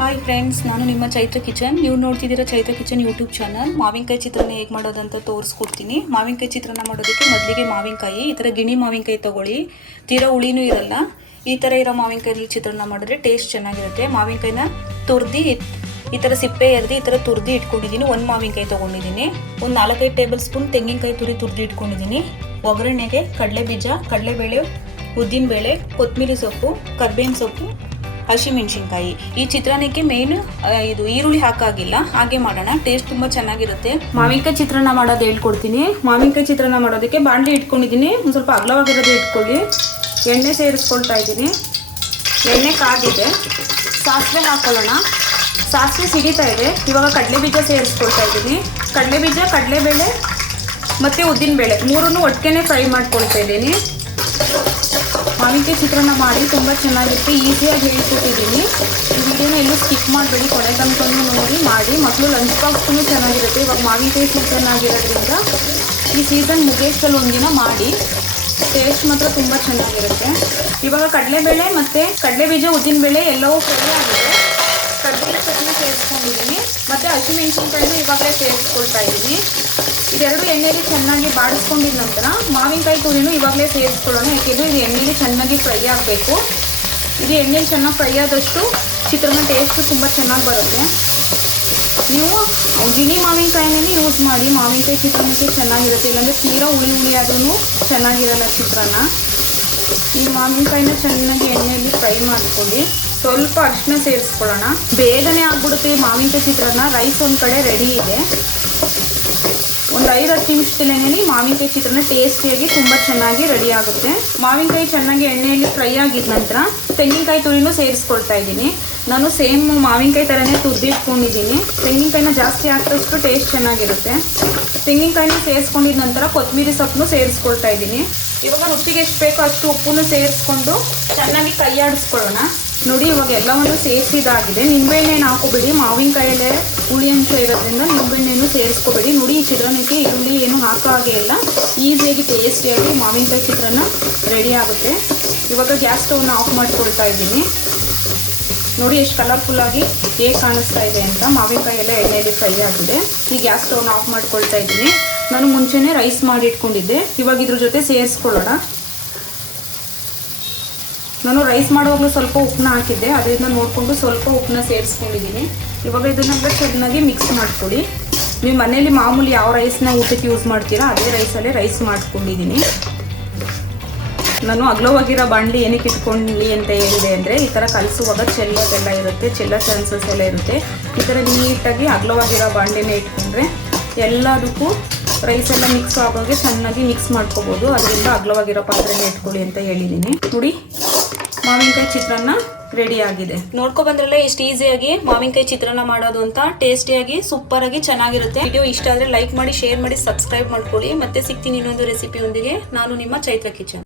Hi friends, ನಾನು ನಿಮ್ಮ Chaitra kitchen. ನೀವು ನೋಡ್ತಿದ್ದೀರಾ ಚೈತ್ರ ಕಿಚನ್ ಯೂಟ್ಯೂಬ್ ಚಾನಲ್. ಮಾವಿನಕಾಯಿ ಚಿತ್ರಾನ್ನ ಹೇಗೆ ಮಾಡೋದಂತ ತೋರಿಸ್ಕೊಡ್ತೀನಿ. ಮಾವಿನಕಾಯಿ ಚಿತ್ರಾನ್ನ ಮಾಡೋದಕ್ಕೆ ಮೊದಲಿಗೆ ಮಾವಿನಕಾಯಿ ಈ ಥರ ಗಿಣಿ ಮಾವಿನಕಾಯಿ ತೊಗೊಳ್ಳಿ. ತೀರಾ ಹುಳಿನೂ ಇರಲ್ಲ. ಈ ಥರ ಇರೋ ಮಾವಿನಕಾಯಿ ಚಿತ್ರಾನ್ನ ಮಾಡಿದ್ರೆ ಟೇಸ್ಟ್ ಚೆನ್ನಾಗಿರುತ್ತೆ. ಮಾವಿನಕಾಯಿನ ತುರ್ದು ಈ ಥರ ಸಿಪ್ಪೆ ಎರ್ದು ಈ ಥರ ತುರ್ದು ಇಟ್ಕೊಂಡಿದ್ದೀನಿ. ಒಂದು ಮಾವಿನಕಾಯಿ ತೊಗೊಂಡಿದ್ದೀನಿ. ಒಂದು 4-5 ಟೇಬಲ್ ಸ್ಪೂನ್ ತೆಂಗಿನಕಾಯಿ ತುರ್ದು ಇಟ್ಕೊಂಡಿದ್ದೀನಿ. ಒಗ್ಗರಣೆಗೆ ಕಡಲೆಬೀಜ, ಕಡಲೆಬೇಳೆ, ಉದ್ದಿನಬೇಳೆ, ಕೊತ್ತಂಬರಿ ಸೊಪ್ಪು, ಕರ್ಬೇವಿನ ಸೊಪ್ಪು, ಹಸಿಮೆಣಸಿನ್ಕಾಯಿ. ಈ ಚಿತ್ರಾನ್ನಕ್ಕೆ ಮೇನ್ ಇದು ಈರುಳ್ಳಿ ಹಾಕಾಗಿಲ್ಲ, ಹಾಗೆ ಮಾಡೋಣ. ಟೇಸ್ಟ್ ತುಂಬ ಚೆನ್ನಾಗಿರುತ್ತೆ. ಮಾವಿನಕಾಯಿ ಚಿತ್ರಾನ್ನ ಮಾಡೋದು ಹೇಳ್ಕೊಡ್ತೀನಿ. ಮಾವಿನಕಾಯಿ ಚಿತ್ರಾನ್ನ ಮಾಡೋದಕ್ಕೆ ಬಾಣಲಿ ಇಟ್ಕೊಂಡಿದ್ದೀನಿ. ಒಂದು ಸ್ವಲ್ಪ ಅಗಲವಾಗಿರೋದು ಇಟ್ಕೊಳ್ಳಿ. ಎಣ್ಣೆ ಸೇರಿಸ್ಕೊಳ್ತಾ ಇದ್ದೀನಿ. ಎಣ್ಣೆ ಕಾದಿದೆ. ಸಾಸಿವೆ ಹಾಕೊಳ್ಳೋಣ. ಸಾಸಿವೆ ಸಿಡಿತಾ ಇದೆ. ಇವಾಗ ಕಡಲೆಬೀಜ ಸೇರಿಸ್ಕೊಳ್ತಾ ಇದ್ದೀನಿ. ಕಡಲೆಬೀಜ, ಕಡಲೆಬೇಳೆ ಮತ್ತು ಉದ್ದಿನಬೇಳೆ ಮೂರನ್ನು ಒಟ್ಟಿಗೆ ಫ್ರೈ ಮಾಡ್ಕೊಳ್ತಾ ಇದ್ದೀನಿ. ಮಾವಿನಕಾಯಿ ಚಿತ್ರಾನ್ನ ಮಾಡಿ ತುಂಬ ಚೆನ್ನಾಗಿರುತ್ತೆ. ಈಸಿಯಾಗಿ ಹೇಳ್ಕೊಟ್ಟಿದ್ದೀನಿ. ಈ ವಿಡಿಯೋನ ಎಲ್ಲೂ ಸ್ಕಿಪ್ ಮಾಡಬೇಡಿ, ಕೊನೆ ತನಕ ನೋಡಿ ಮಾಡಿ. ಮಕ್ಕಳು ಲಂಚ್ ಬಾಕ್ಸ್ಗೂ ಚೆನ್ನಾಗಿರುತ್ತೆ. ಇವಾಗ ಮಾವಿನಕಾಯಿ ಸೀಸನ್ ಆಗಿರೋದ್ರಿಂದ ಈ ಸೀಸನ್ ಮುಗಿಯೋಷ್ಟಲ್ಲಿ ಒಂದಿನ ಮಾಡಿ. ಟೇಸ್ಟ್ ಮಾತ್ರ ತುಂಬ ಚೆನ್ನಾಗಿರುತ್ತೆ. ಇವಾಗ ಕಡಲೆಬೇಳೆ ಮತ್ತು ಕಡಲೆಬೀಜ, ಉದ್ದಿನಬೇಳೆ ಎಲ್ಲವೂ ಫ್ರೈ ಆಗಿದೆ. ಕಡಲೆ ಚಟ್ನಿ ಸೇರಿಸ್ಕೊಂಡಿದ್ದೀನಿ ಮತ್ತು ಹಸಿಮೆಣಸಿನ್ಕಾಯಿನ ಇವಾಗಲೇ ಸೇರಿಸ್ಕೊಳ್ತಾ ಇದ್ದೀನಿ. ಇದೆರಡು ಎಣ್ಣೆಲಿ ಚೆನ್ನಾಗಿ ಬಾಡಿಸ್ಕೊಂಡಿದ ನಂತರ ಮಾವಿನಕಾಯಿ ತುರಿನೂ ಇವಾಗಲೇ ಸೇರಿಸ್ಕೊಳ್ಳೋಣ. ಯಾಕೆಂದರೆ ಇದು ಎಣ್ಣೆಲಿ ಚೆನ್ನಾಗಿ ಫ್ರೈ ಆಗಬೇಕು. ಇದು ಎಣ್ಣೆಲಿ ಚೆನ್ನಾಗಿ ಫ್ರೈ ಆದಷ್ಟು ಚಿತ್ರಾನ್ನ ಟೇಸ್ಟು ತುಂಬ ಚೆನ್ನಾಗಿ ಬರುತ್ತೆ. ನೀವು ಗಿಣಿ ಮಾವಿನಕಾಯಿನೇ ಯೂಸ್ ಮಾಡಿ. ಮಾವಿನಕಾಯಿ ಚಿತ್ರಾನ್ನಕ್ಕೆ ಚೆನ್ನಾಗಿರುತ್ತೆ. ಇಲ್ಲಾಂದರೆ ತೀರಾ ಹುಳಿ ಆದ್ರೂ ಚೆನ್ನಾಗಿರಲ್ಲ ಚಿತ್ರಾನ್ನ. ಈ ಮಾವಿನಕಾಯಿನ ಚೆನ್ನಾಗಿ ಎಣ್ಣೆಯಲ್ಲಿ ಫ್ರೈ ಮಾಡ್ಕೊಳ್ಳಿ. ಸ್ವಲ್ಪ ಅರಿಶಿನ ಸೇರಿಸ್ಕೊಳ್ಳೋಣ. ಬೇಗನೆ ಆಗ್ಬಿಡುತ್ತೆ ಈ ಮಾವಿನಕಾಯಿ ಚಿತ್ರಾನ್ನ. ರೈಸ್ ಒಂದು ಕಡೆ ರೆಡಿ ಇದೆ. ಒಂದು 5-10 ನಿಮಿಷದಲ್ಲೇನೆ ಮಾವಿನಕಾಯಿ ಚಿತ್ರಾನ್ನ ಟೇಸ್ಟಿಯಾಗಿ ತುಂಬ ಚೆನ್ನಾಗಿ ರೆಡಿ ಆಗುತ್ತೆ. ಮಾವಿನಕಾಯಿ ಚೆನ್ನಾಗಿ ಎಣ್ಣೆಯಲ್ಲಿ ಫ್ರೈ ಆಗಿದ ನಂತರ ತೆಂಗಿನಕಾಯಿ ತುರಿನೂ ಸೇರಿಸ್ಕೊಳ್ತಾ ಇದ್ದೀನಿ. ನಾನು ಸೇಮ್ ಮಾವಿನಕಾಯಿ ಥರನೇ ತುರಿದಿಟ್ಕೊಂಡಿದ್ದೀನಿ. ತೆಂಗಿನಕಾಯಿನ ಜಾಸ್ತಿ ಹಾಕಿದಷ್ಟು ಟೇಸ್ಟ್ ಚೆನ್ನಾಗಿರುತ್ತೆ. ತೆಂಗಿನಕಾಯಿನ ಸೇರಿಸ್ಕೊಂಡಿದ ನಂತರ ಕೊತ್ತಂಬರಿ ಸೊಪ್ಪನ್ನು ಸೇರಿಸ್ಕೊಳ್ತಾ ಇದ್ದೀನಿ. ಇವಾಗ ರುಚಿಗೆ ಎಷ್ಟು ಬೇಕೋ ಅಷ್ಟು ಉಪ್ಪನ್ನು ಸೇರಿಸ್ಕೊಂಡು ಚೆನ್ನಾಗಿ ಕೈ ಆಡಿಸ್ಕೊಳ್ಳೋಣ. ನೋಡಿ, ಇವಾಗ ಎಲ್ಲವನ್ನು ಸೇರಿಸಿದಾಗಿದೆ. ನಿಂಬೆಹಣ್ಣೇನು ಹಾಕೋಬೇಡಿ. ಮಾವಿನಕಾಯಲ್ಲೇ ಹುಳಿ ಅಂಶ ಇರೋದ್ರಿಂದ ನಿಂಬೆಹಣ್ಣೇನು ಸೇರಿಸ್ಕೋಬೇಡಿ. ನೋಡಿ, ಈ ಚಿತ್ರಾನ್ನಕ್ಕೆ ಈರುಳ್ಳಿ ಏನು ಹಾಕೋ ಹಾಗೆ ಇಲ್ಲ. ಈಸಿಯಾಗಿ ಟೇಸ್ಟಿಯಾಗಿ ಮಾವಿನಕಾಯಿ ಚಿತ್ರಾನ್ನ ರೆಡಿ ಆಗುತ್ತೆ. ಇವಾಗ ಗ್ಯಾಸ್ ಸ್ಟವ್ನ ಆಫ್ ಮಾಡ್ಕೊಳ್ತಾ ಇದ್ದೀನಿ. ನೋಡಿ ಎಷ್ಟು ಕಲರ್ಫುಲ್ಲಾಗಿ ಹೇಗೆ ಕಾಣಿಸ್ತಾ ಇದೆ ಅಂತ. ಮಾವಿನಕಾಯಿ ಎಲ್ಲ ಎಣ್ಣೆಯಲ್ಲಿ ಫ್ರೈ ಆಗಿದೆ. ಈ ಗ್ಯಾಸ್ ಸ್ಟವ್ನ ಆಫ್ ಮಾಡ್ಕೊಳ್ತಾ ಇದ್ದೀನಿ. ನಾನು ಮುಂಚೆನೇ ರೈಸ್ ಮಾಡಿ ಇಟ್ಕೊಂಡಿದ್ದೆ. ಇವಾಗ ಇದ್ರ ಜೊತೆ ಸೇರಿಸ್ಕೊಳ್ಳೋಣ. ನಾನು ರೈಸ್ ಮಾಡುವಾಗಲೂ ಸ್ವಲ್ಪ ಉಪ್ಪನ್ನ ಹಾಕಿದ್ದೆ. ಅದರಿಂದ ನೋಡಿಕೊಂಡು ಸ್ವಲ್ಪ ಉಪ್ಪನ್ನ ಸೇರಿಸ್ಕೊಂಡಿದ್ದೀನಿ. ಇವಾಗ ಇದನ್ನೆಲ್ಲ ಚೆನ್ನಾಗಿ ಮಿಕ್ಸ್ ಮಾಡ್ಕೊಳ್ಳಿ. ನೀವು ಮನೇಲಿ ಮಾಮೂಲಿ ಯಾವ ರೈಸ್ನ ಊಟಕ್ಕೆ ಯೂಸ್ ಮಾಡ್ತೀರಾ ಅದೇ ರೈಸಲ್ಲೇ ರೈಸ್ ಮಾಡ್ಕೊಂಡಿದ್ದೀನಿ. ನಾನು ಅಗಲವಾಗಿರೋ ಬಾಣಲಿ ಏನಕ್ಕೆ ಇಟ್ಕೊಳ್ಳಿ ಅಂತ ಹೇಳಿದೆ ಅಂದರೆ, ಈ ಥರ ಕಲಿಸುವಾಗ ಚೆಲ್ಲೋದೆಲ್ಲ ಇರುತ್ತೆ, ಚೆಲ್ಲೋ ಚಾನ್ಸಸ್ ಎಲ್ಲ ಇರುತ್ತೆ. ಈ ಥರ ನೀಟಾಗಿ ಅಗಲವಾಗಿರೋ ಬಾಣಲಿನೇ ಇಟ್ಕೊಂಡ್ರೆ ಎಲ್ಲದಕ್ಕೂ ರೈಸ್ ಎಲ್ಲ ಮಿಕ್ಸ್ ಆಗೋಗೆ ಚೆನ್ನಾಗಿ ಮಿಕ್ಸ್ ಮಾಡ್ಕೋಬೋದು. ಅದರಿಂದ ಅಗಲವಾಗಿರೋ ಪಾತ್ರೆನೇ ಇಟ್ಕೊಳ್ಳಿ ಅಂತ ಹೇಳಿದ್ದೀನಿ. ನೋಡಿ, ಮಾವಿನಕಾಯಿ ಚಿತ್ರಾನ್ನ ರೆಡಿ ಆಗಿದೆ. ನೋಡ್ಕೊ ಬಂದ್ರಲ್ಲ ಎಷ್ಟು ಈಸಿಯಾಗಿ ಮಾವಿನಕಾಯಿ ಚಿತ್ರಾನ್ನ ಮಾಡೋದು ಅಂತ. ಟೇಸ್ಟಿಯಾಗಿ ಸೂಪರ್ ಆಗಿ ಚೆನ್ನಾಗಿರುತ್ತೆ. ವಿಡಿಯೋ ಇಷ್ಟ ಆದರೆ ಲೈಕ್ ಮಾಡಿ, ಶೇರ್ ಮಾಡಿ, ಸಬ್ಸ್ಕ್ರೈಬ್ ಮಾಡ್ಕೊಳ್ಳಿ. ಮತ್ತೆ ಸಿಗ್ತೀನಿ ಇನ್ನೊಂದು ರೆಸಿಪಿಯೊಂದಿಗೆ. ನಾನು ನಿಮ್ಮ ಚೈತ್ರ ಕಿಚನ್.